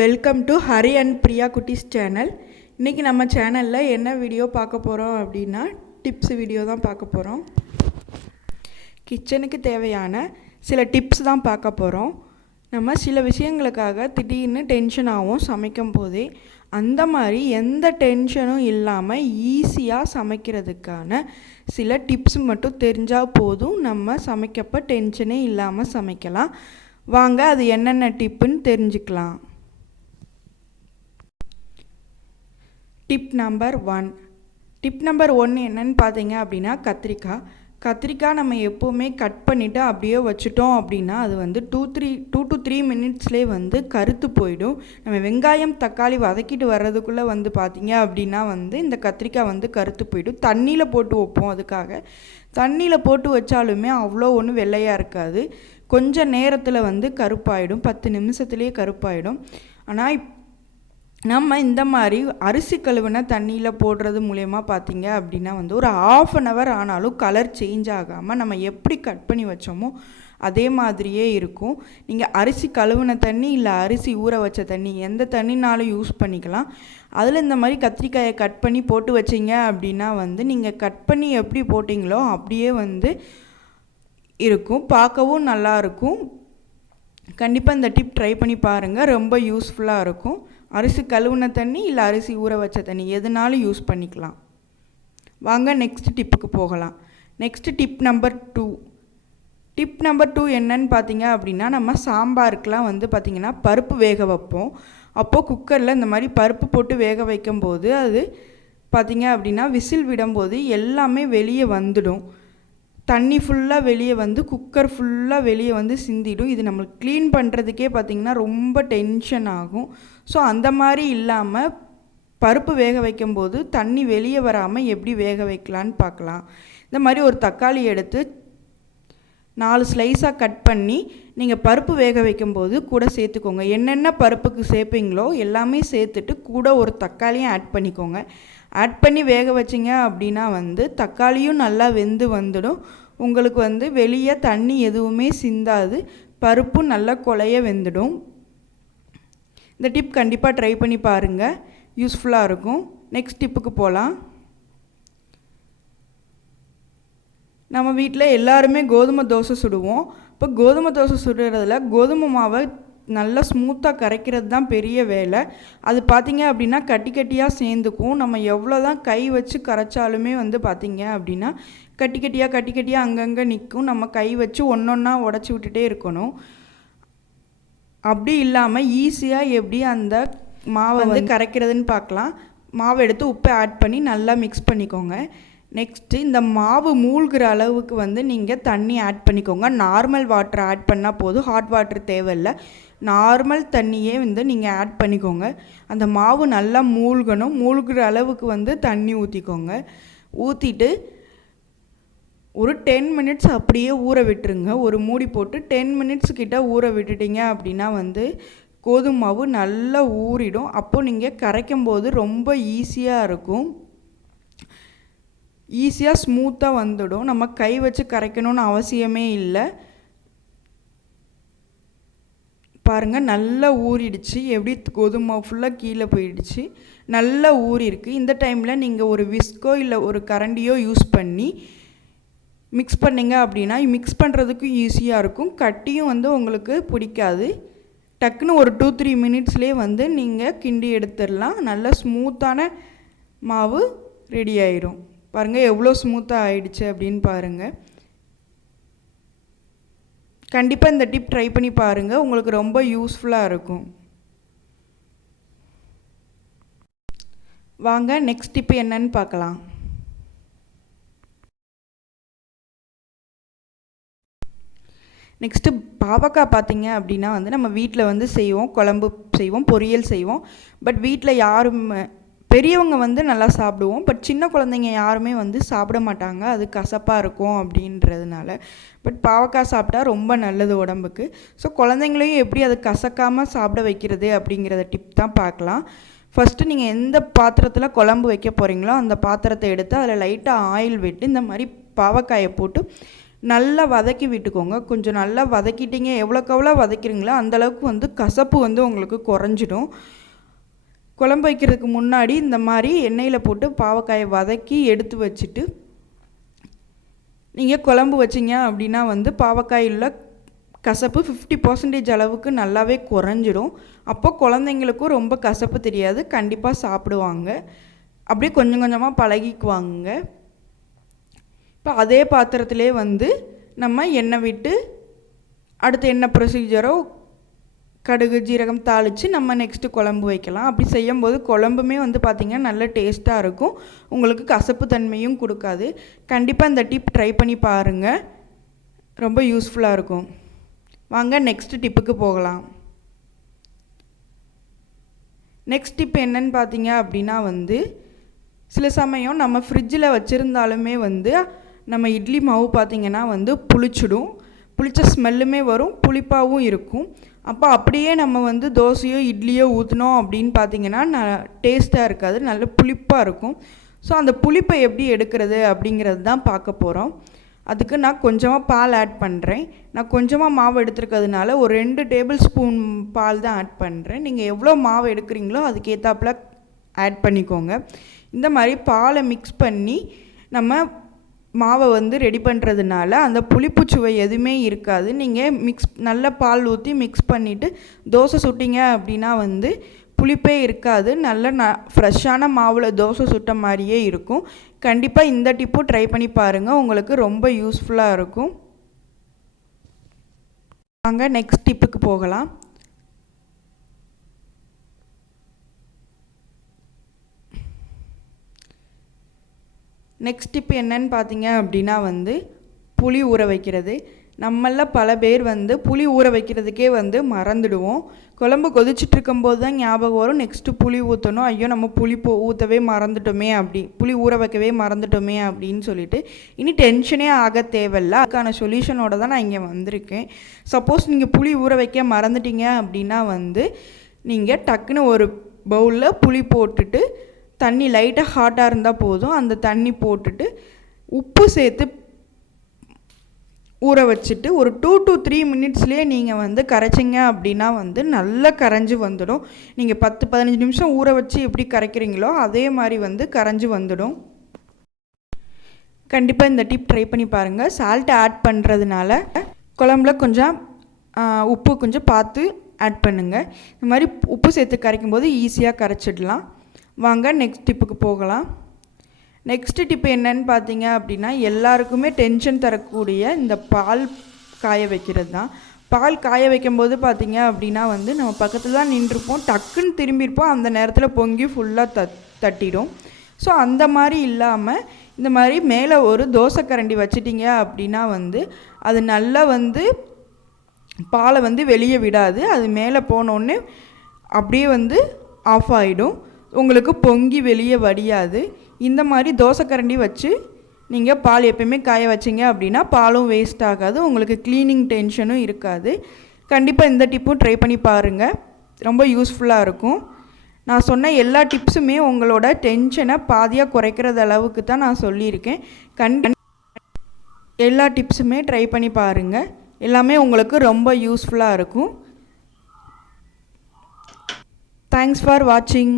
Welcome to Hari and Priya Kutties channel இன்றைக்கி நம்ம சேனலில் என்ன வீடியோ பார்க்க போகிறோம் அப்படின்னா டிப்ஸ் வீடியோ தான் பார்க்க போகிறோம் கிச்சனுக்கு தேவையான சில டிப்ஸ் தான் பார்க்க போகிறோம் நம்ம சில விஷயங்களுக்காக திடீர்னு டென்ஷன் ஆகும் சமைக்கும் போதே அந்த மாதிரி எந்த டென்ஷனும் இல்லாமல் ஈஸியாக சமைக்கிறதுக்கான சில டிப்ஸ் மட்டும் தெரிஞ்சால் போதும். நம்ம சமைக்கப்போ டென்ஷனே இல்லாமல் சமைக்கலாம். வாங்க அது என்னென்ன டிப்புன்னு தெரிஞ்சுக்கலாம். Tip number one tip number one என்னன்னு பார்த்தீங்க அப்படின்னா கத்திரிக்காய். கத்திரிக்காய் நம்ம எப்போவுமே கட் பண்ணிவிட்டு அப்படியே வச்சுட்டோம் அப்படின்னா அது வந்து two three two to three மினிட்ஸ்லேயே வந்து கருத்து போயிடும். நம்ம வெங்காயம் தக்காளி வதக்கிட்டு வர்றதுக்குள்ளே வந்து பார்த்தீங்க அப்படின்னா வந்து இந்த கத்திரிக்காய் வந்து கருத்து போயிடும். தண்ணியில் போட்டு வைப்போம் அதுக்காக. தண்ணியில் போட்டு வச்சாலுமே அவ்வளோ ஒன்றும் வெள்ளையாக இருக்காது. கொஞ்சம் நேரத்தில் வந்து கருப்பாயிடும். பத்து நிமிஷத்துலேயே கருப்பாயிடும். ஆனால் இப் நம்ம இந்த மாதிரி அரிசி கழுவின தண்ணியில் போடுறது மூலயமா பார்த்தீங்க அப்படின்னா வந்து ஒரு ஆஃப் அன் ஹவர் ஆனாலும் கலர் சேஞ்ச் ஆகாமல் நம்ம எப்படி கட் பண்ணி வச்சோமோ அதே மாதிரியே இருக்கும். நீங்கள் அரிசி கழுவின தண்ணி இல்லை அரிசி ஊற வச்ச தண்ணி எந்த தண்ணினாலும் யூஸ் பண்ணிக்கலாம். அதில் இந்த மாதிரி கத்திரிக்காயை கட் பண்ணி போட்டு வச்சிங்க அப்படின்னா வந்து நீங்கள் கட் பண்ணி எப்படி போட்டிங்களோ அப்படியே வந்து இருக்கும். பார்க்கவும் நல்லாயிருக்கும் கண்டிப்பாக இந்த டிப் ட்ரை பண்ணி பாருங்கள் ரொம்ப யூஸ்ஃபுல்லாக இருக்கும். அரிசி கழுவுன தண்ணி இல்லை அரிசி ஊற வச்ச தண்ணி எதுனாலும் யூஸ் பண்ணிக்கலாம். வாங்க நெக்ஸ்ட் டிப்புக்கு போகலாம். Next tip number two tip number two என்னன்னு பார்த்தீங்க அப்படின்னா நம்ம சாம்பாருக்கெலாம் வந்து பார்த்திங்கன்னா பருப்பு வேக வைப்போம். அப்போது குக்கரில் இந்த மாதிரி பருப்பு போட்டு வேக வைக்கும்போது அது பார்த்திங்க அப்படின்னா விசில் விடும்போது எல்லாமே வெளியே வந்துடும். தண்ணி ஃபுல்லாக வெளியே வந்து குக்கர் ஃபுல்லாக வெளியே வந்து சிந்திடும். இது நம்மளுக்கு க்ளீன் பண்ணுறதுக்கே பார்த்திங்கன்னா ரொம்ப டென்ஷன் ஆகும். ஸோ அந்த மாதிரி இல்லாமல் பருப்பு வேக வைக்கும்போது தண்ணி வெளியே வராமல் எப்படி வேக வைக்கலான்னு பார்க்கலாம் இந்த மாதிரி ஒரு தக்காளி எடுத்து நாலு ஸ்லைஸாக கட் பண்ணி நீங்கள் பருப்பு வேக வைக்கும்போது கூட சேர்த்துக்கோங்க. என்னென்ன பருப்புக்கு சேர்ப்பீங்களோ எல்லாமே சேர்த்துட்டு கூட ஒரு தக்காளியும் ஆட் பண்ணிக்கோங்க. ஆட் பண்ணி வேக வச்சிங்க அப்படின்னா வந்து தக்காளியும் நல்லா வெந்து வந்துடும். உங்களுக்கு வந்து வெளியே தண்ணி எதுவுமே சிந்தாது. பருப்பும் நல்லா கொலைய வெந்துடும். இந்த டிப் கண்டிப்பாக ட்ரை பண்ணி பாருங்கள் யூஸ்ஃபுல்லாக இருக்கும். நெக்ஸ்ட் டிப்புக்கு போகலாம் நம்ம வீட்டில் எல்லாருமே கோதுமை தோசை சுடுவோம். இப்போ கோதுமை தோசை சுடுறதுல கோதுமை மாவை நல்லா ஸ்மூத்தாக கரைக்கிறது தான் பெரிய வேலை. அது பார்த்திங்க அப்படின்னா கட்டி கட்டியாக சேர்ந்துக்கும். நம்ம எவ்வளோ தான் கை வச்சு கரைச்சாலுமே வந்து பார்த்திங்க அப்படின்னா கட்டி கட்டியாக கட்டி கட்டியாக அங்கங்கே நிற்கும் நம்ம கை வச்சு ஒன்றொன்னா உடச்சி விட்டுட்டே இருக்கணும். அப்படி இல்லாமல் ஈஸியாக எப்படி அந்த மாவை வந்து கரைக்கிறதுன்னு பார்க்கலாம் மாவை எடுத்து உப்பை ஆட் பண்ணி நல்லா மிக்ஸ் பண்ணிக்கோங்க. நெக்ஸ்ட்டு இந்த மாவு மூழ்கிற அளவுக்கு வந்து நீங்கள் தண்ணி ஆட் பண்ணிக்கோங்க. நார்மல் வாட்டர் ஆட் பண்ணால் போதும். ஹாட் வாட்டர் தேவையில்லை. நார்மல் தண்ணியே வந்து நீங்கள் ஆட் பண்ணிக்கோங்க. அந்த மாவு நல்லா மூழ்கணும். மூழ்கிற அளவுக்கு வந்து தண்ணி ஊற்றிக்கோங்க ஊற்றிட்டு ஒரு டென் மினிட்ஸ் அப்படியே ஊற விட்டுருங்க. ஒரு மூடி போட்டு டென் மினிட்ஸ் கிட்ட ஊற விட்டுட்டீங்க அப்படின்னா வந்து கோதுமை மாவு நல்லா ஊறிடும். அப்போது நீங்கள் கரைக்கும் போது ரொம்ப ஈஸியாக இருக்கும். ஈஸியாக ஸ்மூத்தாக வந்துடும். நம்ம கை வச்சு கரைக்கணும்னு அவசியமே இல்லை. பாருங்கள் நல்லா ஊறிடுச்சு. எப்படி கோதுமை ஃபுல்லாக கீழே போயிடுச்சு. நல்லா ஊறிருக்கு இந்த டைமில் நீங்கள் ஒரு விஸ்கோ இல்லை ஒரு கரண்டியோ யூஸ் பண்ணி மிக்ஸ் பண்ணிங்க அப்படின்னா மிக்ஸ் பண்ணுறதுக்கும் ஈஸியாக இருக்கும். கட்டியும் வந்து உங்களுக்கு பிடிக்காது. டக்குன்னு ஒரு டூ த்ரீ மினிட்ஸ்லேயே வந்து நீங்கள் கிண்டி எடுத்துடலாம். நல்ல ஸ்மூத்தான மாவு ரெடி ஆயிரும். பாருங்கள் எவ்வளோ ஸ்மூத்தாக ஆயிடுச்சு அப்படின்னு பாருங்கள் கண்டிப்பாக இந்த டிப் ட்ரை பண்ணி பாருங்கள் உங்களுக்கு ரொம்ப யூஸ்ஃபுல்லாக இருக்கும். வாங்க நெக்ஸ்ட் டிப்பு என்னன்னு பார்க்கலாம். நெக்ஸ்ட்டு பாவக்காய் பார்த்தீங்க அப்படின்னா வந்து நம்ம வீட்டில் வந்து செய்வோம். குழம்பு செய்வோம் பொரியல் செய்வோம். பட் வீட்டில் யாரும் பெரியவங்க வந்து நல்லா சாப்பிடுவோம். பட் சின்ன குழந்தைங்க யாருமே வந்து சாப்பிட மாட்டாங்க. அது கசப்பாக இருக்கும் அப்படின்றதுனால. பட் பாவக்காய் சாப்பிட்டா ரொம்ப நல்லது உடம்புக்கு. ஸோ குழந்தைங்களையும் எப்படி அது கசக்காமல் சாப்பிட வைக்கிறது அப்படிங்கிறத டிப் தான் பார்க்கலாம். ஃபஸ்ட்டு நீங்கள் எந்த பாத்திரத்தில் குழம்பு வைக்க போகிறீங்களோ அந்த பாத்திரத்தை எடுத்து அதில் லைட்டாக ஆயில் விட்டு இந்த மாதிரி பாவக்காயை போட்டு நல்லா வதக்கி விட்டுக்கோங்க. கொஞ்சம் நல்லா வதக்கிட்டீங்க. எவ்வளோக்கு எவ்வளோ வதக்கிறீங்களோ அந்தளவுக்கு வந்து கசப்பு வந்து உங்களுக்கு குறைஞ்சிடும். குழம்பு வைக்கிறதுக்கு முன்னாடி இந்த மாதிரி எண்ணெயில் போட்டு பாவக்காயை வதக்கி எடுத்து வச்சுட்டு நீங்கள் குழம்பு வச்சிங்க அப்படின்னா வந்து பாவக்காயில் கசப்பு ஃபிஃப்டி பர்சன்டேஜ் அளவுக்கு நல்லாவே குறைஞ்சிடும். அப்போ குழந்தைங்களுக்கும் ரொம்ப கசப்பு தெரியாது கண்டிப்பாக சாப்பிடுவாங்க. அப்படியே கொஞ்சம் கொஞ்சமாக பழகிக்குவாங்க. இப்போ அதே பாத்திரத்திலே வந்து நம்ம எண்ணெய் விட்டு அடுத்து என்ன ப்ரொசீஜரோ கடுகு ஜீரகம் தாளித்து நம்ம நெக்ஸ்ட்டு குழம்பு வைக்கலாம். அப்படி செய்யும்போது குழம்புமே வந்து பார்த்திங்கன்னா நல்ல டேஸ்ட்டாக இருக்கும். உங்களுக்கு கசப்பு தன்மையும் கொடுக்காது. கண்டிப்பாக இந்த டிப் ட்ரை பண்ணி பாருங்கள் ரொம்ப யூஸ்ஃபுல்லாக இருக்கும். வாங்க நெக்ஸ்ட் டிப்புக்கு போகலாம். நெக்ஸ்ட் டிப் என்னன்னு பார்த்தீங்க அப்படின்னா வந்து சில சமயம் நம்ம ஃப்ரிட்ஜில் வச்சுருந்தாலுமே வந்து நம்ம இட்லி மாவு பார்த்திங்கன்னா வந்து புளிச்சிடும். புளித்த ஸ்மெல்லுமே வரும் புளிப்பாகவும் இருக்கும். அப்போ அப்படியே நம்ம வந்து தோசையோ இட்லியோ ஊற்றினோம் அப்படின்னு பார்த்தீங்கன்னா ந டேஸ்ட்டாக இருக்காது நல்ல புளிப்பாக இருக்கும். ஸோ அந்த புளிப்பை எப்படி எடுக்கிறது அப்படிங்கிறது தான் பார்க்க போகிறோம் அதுக்கு நான் கொஞ்சமாக பால் ஆட் பண்ணுறேன் நான் கொஞ்சமாக மாவு எடுத்துருக்கிறதுனால ஒரு ரெண்டு டேபிள் ஸ்பூன் பால் தான் ஆட் பண்ணுறேன் நீங்கள் எவ்வளோ மாவு எடுக்கிறீங்களோ அதுக்கேற்றாப்புல ஆட் பண்ணிக்கோங்க. இந்த மாதிரி பாலை மிக்ஸ் பண்ணி நம்ம மாவை வந்து ரெடி பண்ணுறதுனால அந்த புளிப்பு சுவை எதுவுமே இருக்காது. நீங்கள் மிக்ஸ் நல்ல பால் ஊற்றி மிக்ஸ் பண்ணிவிட்டு தோசை சுட்டிங்க அப்படின்னா வந்து புளிப்பே இருக்காது. நல்ல ந ஃப்ரெஷ்ஷான மாவில் தோசை சுட்ட மாதிரியே இருக்கும். கண்டிப்பாக இந்த டிப்பும் ட்ரை பண்ணி பாருங்கள் உங்களுக்கு ரொம்ப யூஸ்ஃபுல்லாக இருக்கும். வாங்க நெக்ஸ்ட் டிப்புக்கு போகலாம். நெக்ஸ்ட் டிப் என்னன்னு பார்த்தீங்க அப்படின்னா வந்து புளி ஊற வைக்கிறது. நம்மள பல பேர் வந்து புளி ஊற வைக்கிறதுக்கே வந்து மறந்துடுவோம். குழம்பு கொதிச்சுட்டு இருக்கும்போது தான் ஞாபகம் வரும். நெக்ஸ்ட்டு புளி ஊற்றணும் ஐயோ நம்ம புளி போ ஊற்றவே மறந்துட்டோமே அப்படி புளி ஊற வைக்கவே மறந்துட்டோமே அப்படின்னு சொல்லிட்டு. இனி டென்ஷனே ஆக தேவையில்ல. அதுக்கான சொல்யூஷனோட தான் நான் இங்கே வந்திருக்கேன். சப்போஸ் நீங்கள் புளி ஊற வைக்க மறந்துட்டீங்க அப்படின்னா வந்து நீங்கள் டக்குன்னு ஒரு பவுலில் புளி போட்டுட்டு தண்ணி லைட்டாக ஹாட்டாக இருந்தால் போதும். அந்த தண்ணி போட்டுட்டு உப்பு சேர்த்து ஊற வச்சுட்டு ஒரு டூ டு த்ரீ மினிட்ஸ்லேயே நீங்கள் வந்து கரைச்சிங்க அப்படின்னா வந்து நல்லா கரைஞ்சி வந்துடும். நீங்கள் பத்து பதினஞ்சு நிமிஷம் ஊற வச்சு எப்படி கரைக்கிறீங்களோ அதே மாதிரி வந்து கரைஞ்சி வந்துடும். கண்டிப்பாக இந்த டிப் ட்ரை பண்ணி பாருங்கள் சால்ட் ஆட் பண்ணுறதுனால குழம்புல கொஞ்சம் உப்பு கொஞ்சம் பார்த்து ஆட் பண்ணுங்கள் இந்த மாதிரி உப்பு சேர்த்து கரைக்கும் போது ஈஸியாக கரைச்சிடலாம். வாங்க நெக்ஸ்ட் டிப்புக்கு போகலாம். நெக்ஸ்ட் டிப்பு என்னன்னு பார்த்தீங்க அப்படின்னா எல்லாருக்குமே டென்ஷன் தரக்கூடிய இந்த பால் காய வைக்கிறது தான். பால் காய வைக்கும்போது பார்த்தீங்க அப்படின்னா வந்து நம்ம பக்கத்தில் தான் நின்றுருப்போம் டக்குன்னு திரும்பியிருப்போம். அந்த நேரத்தில் பொங்கி ஃபுல்லாக த தட்டிடும். ஸோ அந்த மாதிரி இல்லாமல் இந்த மாதிரி மேலே ஒரு தோசை கரண்டி வச்சிட்டிங்க அப்படின்னா வந்து அது நல்லா வந்து பாலை வந்து வெளியே விடாது. அது மேலே போனோடனே அப்படியே வந்து ஆஃப் ஆகிடும் உங்களுக்கு பொங்கி வெளியே வடியாது. இந்த மாதிரி தோசை கரண்டி வச்சு நீங்கள் பால் எப்பயுமே காய வச்சிங்க அப்படின்னா பாலும் வேஸ்ட் ஆகாது. உங்களுக்கு க்ளீனிங் டென்ஷனும் இருக்காது. கண்டிப்பாக இந்த டிப்பும் ட்ரை பண்ணி பாருங்கள் ரொம்ப யூஸ்ஃபுல்லாக இருக்கும். நான் சொன்ன எல்லா டிப்ஸுமே உங்களோட டென்ஷனை பாதியாக குறைக்கிறது அளவுக்கு தான் நான் சொல்லியிருக்கேன். கண் எல்லா டிப்ஸுமே ட்ரை பண்ணி பாருங்கள் எல்லாமே உங்களுக்கு ரொம்ப யூஸ்ஃபுல்லாக இருக்கும். தேங்க்ஸ் ஃபார் வாட்சிங்